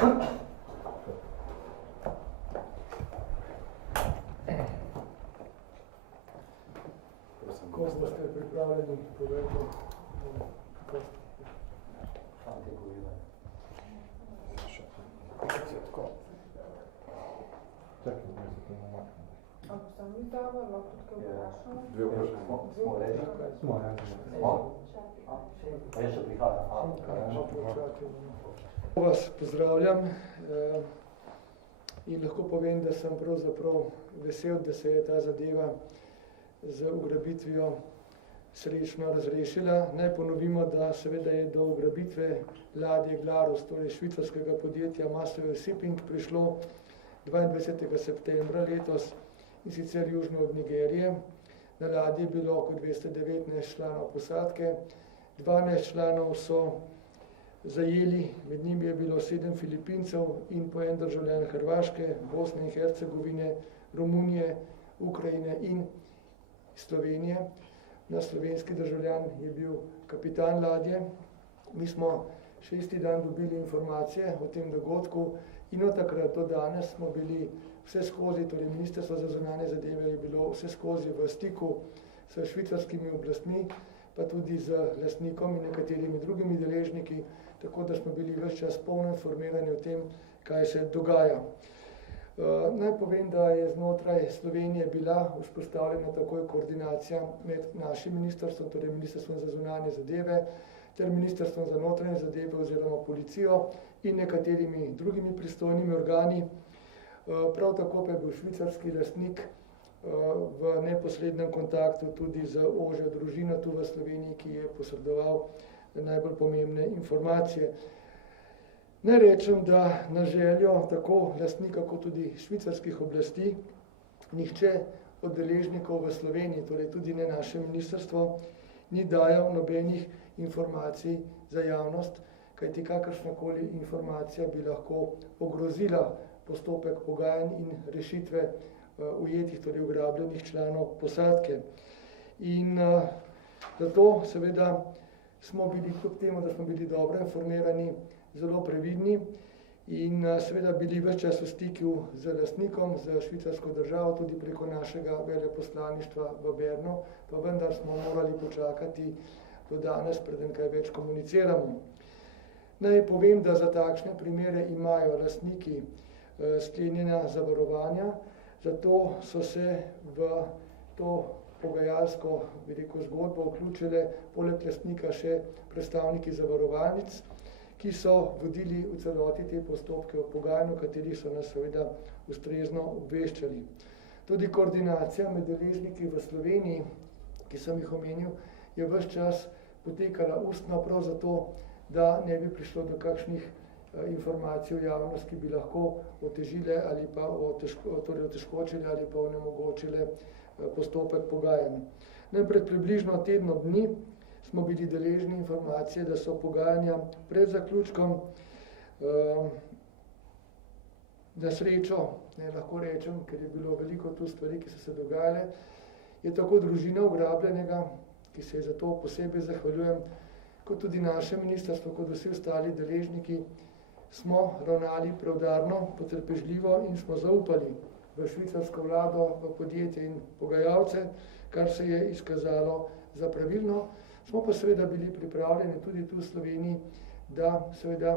Ko boste pripravljeni, povedati. Ako sam mi dava, lahko tukaj vprašamo? Dve vprašamo. Smo reči? Smo. Pa je še prihaja. Vas pozdravljam in lahko povem, da sem pravzaprav vesel, da se je ta zadeva z ugrabitvijo srečno razrešila. Naj ponovimo, da seveda je do ugrabitve ladje Glarus, torej švicarskega podjetja Massey Shipping, prišlo 22. septembra letos in sicer južno od Nigerije. Na ladji je bilo, kot veste, 19 članov posadke, 12 članov so zajeli, med njimi je bilo 7 Filipincev in po en državljan Hrvaške, Bosne in Hercegovine, Romunije, Ukrajine in Slovenije. Naš slovenski državljan je bil kapitan ladje. Mi smo 6. dan dobili informacije o tem dogodku in od takrat do danes smo bili vse skozi, torej Ministrstvo za zunanje zadeve je bilo vse skozi v stiku s švicarskimi oblastmi, pa tudi z lastnikom in nekaterimi drugimi deležniki, tako da smo bili ves čas polno informirani o tem, kaj se dogaja. Naj povem, da je znotraj Slovenije bila vzpostavljena takoj koordinacija med našim ministrstvom, torej Ministrstvom za zunanje zadeve, ter Ministrstvom za notranje zadeve oziroma policijo in nekaterimi drugimi pristojnimi organi. Prav tako pa je bil švicarski lastnik v neposrednem kontaktu tudi z ožjo družino tu v Sloveniji, ki je posredoval najbolj pomembne informacije. Naj rečem, da na željo tako lastnika kot tudi švicarskih oblasti nihče od deležnikov v Sloveniji, torej tudi ne naše ministrstvo, ni dajal nobenih informacij za javnost, kajti kakršnakoli informacija bi lahko ogrozila postopek pogajanj in rešitve ujetih, torej ugrabljenih članov posadke. In zato seveda smo bili kljub temu, da smo bili dobro informirani, zelo previdni in seveda bili ves čas v stiku z lastnikom, z švicarsko državo, tudi preko našega veleposlaništva v Bernu, pa vendar smo morali počakati do danes, preden kaj več komuniciramo. Naj povem, da za takšne primere imajo lastniki sklenjena zavarovanja, zato so se v to pogajalsko, bi rekel, zgodbo vključile poleg lastnika še predstavniki zavarovalnic, ki so vodili v celoti te postopke o pogajanju, kateri so nas seveda ustrezno obveščali. Tudi koordinacija med deležniki v Sloveniji, ki sem jih omenil, je ves čas potekala ustno prav zato, da ne bi prišlo do kakšnih informacij v javnost, ki bi lahko otežile ali pa otežkočile ali pa onemogočile postopek pogajanj. Pred približno tednom dni smo bili deležni informacije, da so pogajanja pred zaključkom na srečo, lahko rečem, ker je bilo veliko tu stvari, ki so se dogajale, je tako družina ugrabljenega, ki se je za to posebej zahvaljujem, kot tudi naše ministrstvo, kot vsi ostali deležniki, smo ravnali preudarno, potrpežljivo in smo zaupali v švicarsko vlado, v podjetje in pogajalce, kar se je izkazalo za pravilno. Smo pa seveda bili pripravljeni tudi tu v Sloveniji, da seveda,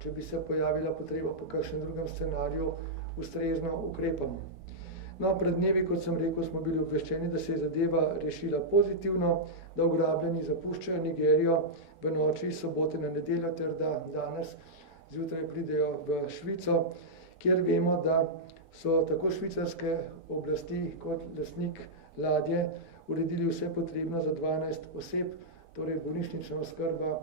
če bi se pojavila potreba po kakšnem drugem scenariju, ustrezno ukrepamo. No, pred dnevi, kot sem rekel, smo bili obveščeni, da se je zadeva rešila pozitivno, da ugrabljeni zapuščajo Nigerijo v noči sobote na nedeljo ter da danes zjutraj pridejo v Švico, kjer vemo, da so tako švicarske oblasti kot lastnik ladje uredili vse potrebno za 12 oseb, torej bolnišnična oskrba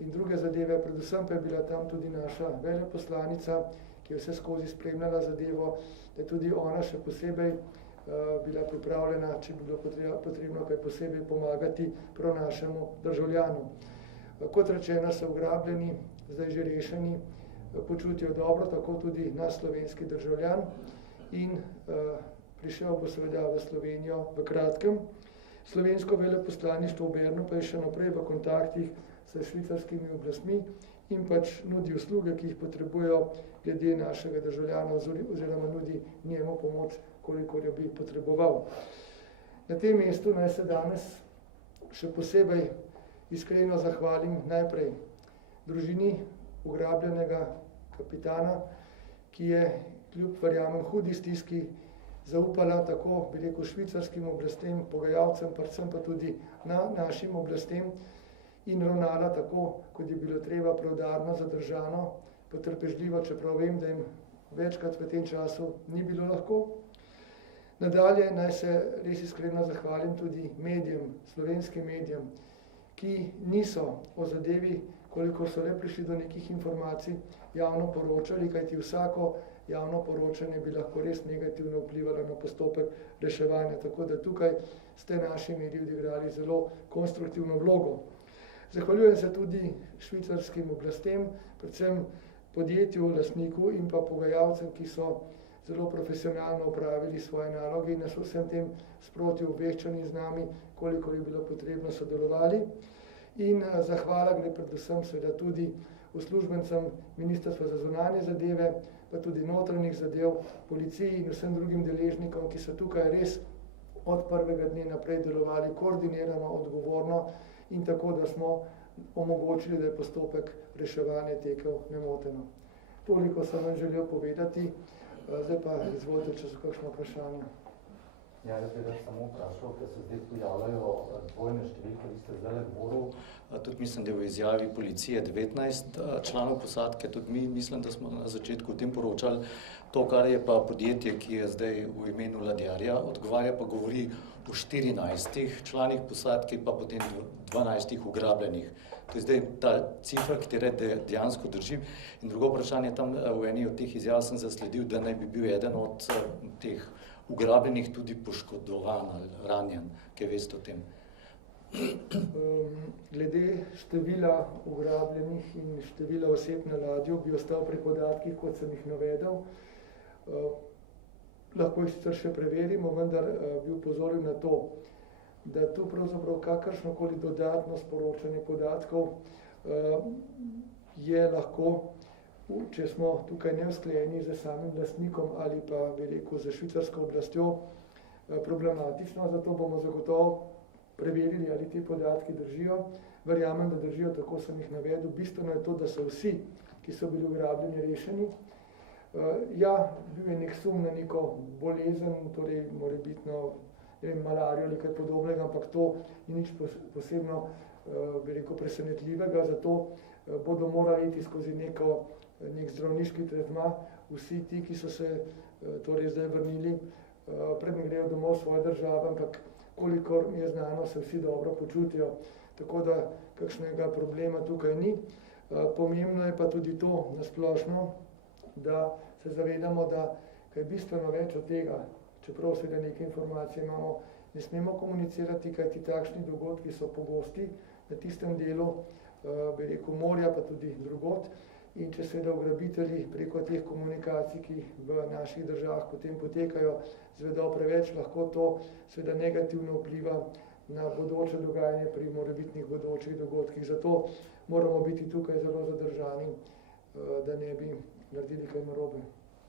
in druge zadeve. Predvsem pa je bila tam tudi naša veleposlanica, ki je vse skozi spremljala zadevo, da je tudi ona še posebej bila pripravljena, če bi bilo potrebno kaj posebej pomagati prav našemu državljanu. Kot rečeno, so ugrabljeni, zdaj že rešeni, počutijo dobro, tako tudi naš slovenski državljan in prišel bo seveda v Slovenijo v kratkem. Slovensko veleposlaništvo v Bernu pa je še naprej v kontaktih s švicarskimi oblastmi in pač nudi usluge, ki jih potrebujejo glede našega državljana oziroma nudi njemu pomoč, kolikor jo bi potreboval. Na tem mestu naj se danes še posebej iskreno zahvalim najprej družini ugrabljenega kapitana, ki je kljub, verjamem, hudi stiski zaupala tako, bi rekel, švicarskim oblastem, pogajalcem, predvsem pa tudi našim oblastem in ravnala tako, kot je bilo treba, preudarno, zadržano, potrpežljivo, čeprav vem, da jim večkrat v tem času ni bilo lahko. Nadalje naj se res iskreno zahvalim tudi medijem, slovenskim medijem, ki niso o zadevi, koliko so le prišli do nekih informacij, javno poročali, kajti vsako javno poročanje bi lahko res negativno vplivalo na postopek reševanja. Tako da tukaj ste naši mediji odigrali zelo konstruktivno vlogo. Zahvaljujem se tudi švicarskim oblastem, predvsem podjetju, lastniku in pa pogajalcem, ki so zelo profesionalno opravili svoje naloge in nas vsem tem sproti obveščani z nami, koliko je bilo potrebno sodelovali. In zahvala gre predvsem seveda tudi uslužbencem Ministrstva za zunanje zadeve, pa tudi notranjih zadev, policiji in vsem drugim deležnikom, ki so tukaj res od prvega dne naprej delovali koordinirano, odgovorno in tako, da smo omogočili, da je postopek reševanja tekel nemoteno. Toliko sem vam želel povedati, zdaj pa izvolite, če so kakšno vprašanje. Ja, jaz bi samo vprašal, ker se zdaj pojavljajo dvojne številke, vi ste zdaj govoril, tudi mislim, da je v izjavi policije 19 članov posadke, tudi mi mislim, da smo na začetku o tem poročali. To, kar je pa podjetje, ki je zdaj v imenu ladjarja, odgovarja pa govori o 14 članih posadke, pa potem 12 ugrabljenih. To je zdaj ta cifra, katera dejansko drži. In drugo vprašanje, tam v eni od teh izjav sem zasledil, da naj bi bil eden od teh ugrabljenih tudi poškodovan ali ranjen. Kaj veste o tem? Glede števila ugrabljenih in števila oseb na ladju bi ostal pri podatkih, kot sem jih navedel. Lahko jih sicer še preverimo, vendar bi upozoril na to, da tu pravzaprav kakršnokoli dodatno sporočanje podatkov je lahko, če smo tukaj neusklajeni z samim lastnikom ali pa, bi rekel, z švicarsko oblastjo, problematično, zato bomo zagotovo preverili, ali ti podatki držijo. Verjamem, da držijo, tako sem jih navedel. Bistveno je to, da so vsi, ki so bili ugrabljeni, rešeni. Ja, bil je nek sum na neko bolezen, torej morebitno malarijo ali kaj podobnega, ampak to ni nič posebno, bi rekel, presenetljivega, zato bodo morali iti skozi nek zdravniški tretma vsi ti, ki so se torej zdaj vrnili, predtem grejo domov v svojo državo, ampak kolikor mi je znano, se vsi dobro počutijo, tako da kakšnega problema tukaj ni. Pomembno je pa tudi to nasplošno, da se zavedamo, da je bistveno več od tega, čeprav seveda neke informacije imamo, ne smemo komunicirati, kajti takšni dogodki so pogosti na tistem delu, bi rekel, morja, pa tudi drugod. In če seveda ugrabitelji preko teh komunikacij, ki v naših državah potem potekajo, zvedo preveč, lahko to seveda negativno vpliva na bodoče dogajanje pri morebitnih bodočih dogodkih. Zato moramo biti tukaj zelo zadržani, da ne bi naredili kaj narobe.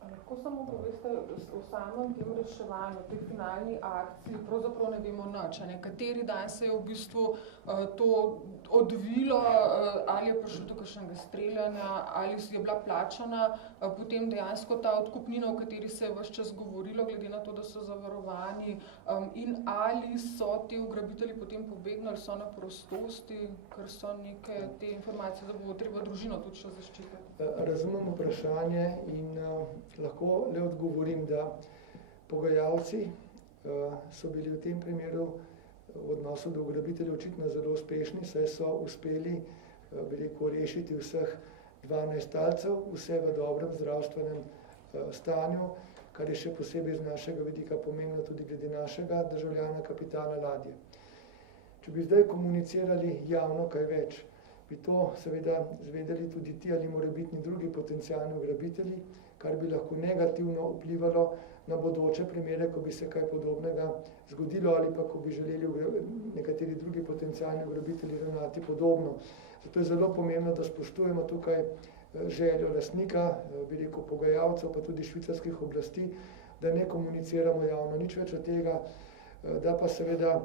Lahko samo poveste o samem tem reševanju, tej finalni akciji, pravzaprav ne vemo nič, kateri dan se je v bistvu to odvilo, ali je prišlo do kakšnega streljanja, ali je bila plačana potem dejansko ta odkupnina, o kateri se je ves čas govorilo, glede na to, da so zavarovani, in ali so ti ugrabitelji potem pobegnili, so na prostosti, ker so neke te informacije, da bo treba družino tudi še zaščititi. Razumem vprašanje in lahko le odgovorim, da pogajalci so bili v tem primeru v odnosu do ugrabiteljev očitno zelo uspešni, saj so uspeli, bi rekel, rešiti vseh 12 talcev, vse v dobrem zdravstvenem stanju, kar je še posebej z našega vidika pomembno tudi glede našega državljana, kapitana ladje. Če bi zdaj komunicirali javno kaj več, bi to seveda zvedeli tudi ti ali morebitni drugi potencialni ugrabitelji, kar bi lahko negativno vplivalo na bodoče primere, ko bi se kaj podobnega zgodilo ali pa ko bi želeli nekateri drugi potencialni ugrabitelji ravnati podobno. Zato je zelo pomembno, da spoštujemo tukaj željo lastnika, bi rekel pogajalcev, pa tudi švicarskih oblasti, da ne komuniciramo javno nič več od tega, da pa seveda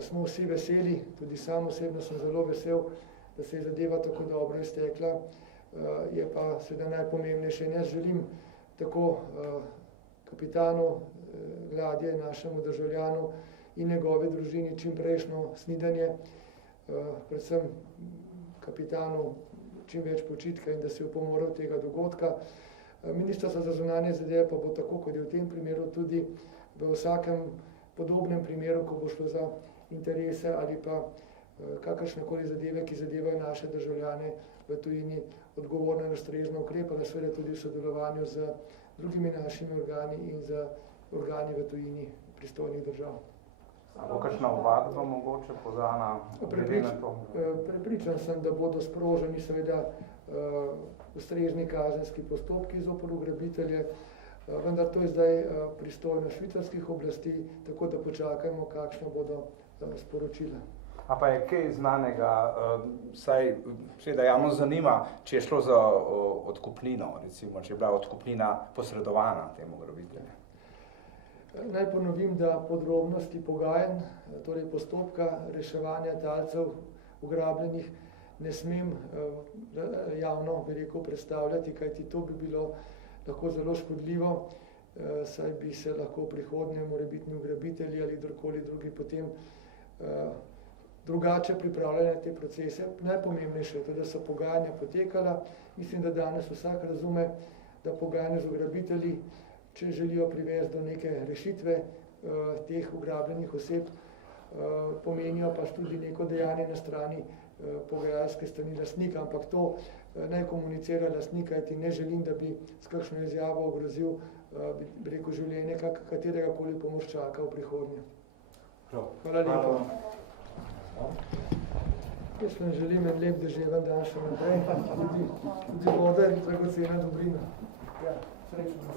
smo vsi veseli, tudi sam osebno sem zelo vesel, da se je zadeva tako dobro iztekla, je pa seveda najpomembnejše. In jaz želim tako kapitanu ladje, našemu državljanu in njegove družini čimprejšnjo snidanje, predvsem kapitanu čim več počitka in da se opomore od tega dogodka. Ministrstvo za zunanje zadeve pa bo tako, kot je v tem primeru, tudi v vsakem podobnem primeru, ko bo šlo za interese ali pa kakršnekoli zadeve, ki zadevajo naše državljane v tujini, odgovorno in ustrezno ukrepala, seveda tudi v sodelovanju z drugimi našimi organi in z organi v tujini pristojnih držav. Bo kakšna ovadba mogoče podana glede na to? Prepričan sem, da bodo sproženi seveda ustrezni kazenski postopki zoper ugrabitelje, vendar to je zdaj pristojno švicarskih oblasti, tako da počakajmo, kakšna bodo sporočila. A pa je kaj znanega, saj seveda javnost zanima, če je šlo za odkupnino, recimo, če je bila odkupnina posredovana temu ugrabitelju? Naj ponovim, da podrobnosti pogajanj, torej postopka reševanja talcev ugrabljenih, ne smem javno, bi rekel, predstavljati, kajti to bi bilo lahko zelo škodljivo, saj bi se lahko v prihodnje morebitni ugrabitelji ali kdorkoli drugi potem drugače pripravljali na te procese. Najpomembnejše je to, da so pogajanja potekala. Mislim, da danes vsak razume, da pogajanja z ugrabitelji, če želijo privesti do neke rešitve teh ugrabljenih oseb, pomenijo pač tudi neko dejanje na strani pogajalske strani lastnika, ampak to naj komunicira lastnika, kajti ne želim, da bi s kakšno izjavo ogrozil, bi rekel, življenje katerega koli pomorščaka v prihodnje. Hvala lepa. Jaz vam želim en lep deževen dan še naprej, tudi voda je dragocena dobrina. Ja, srečno.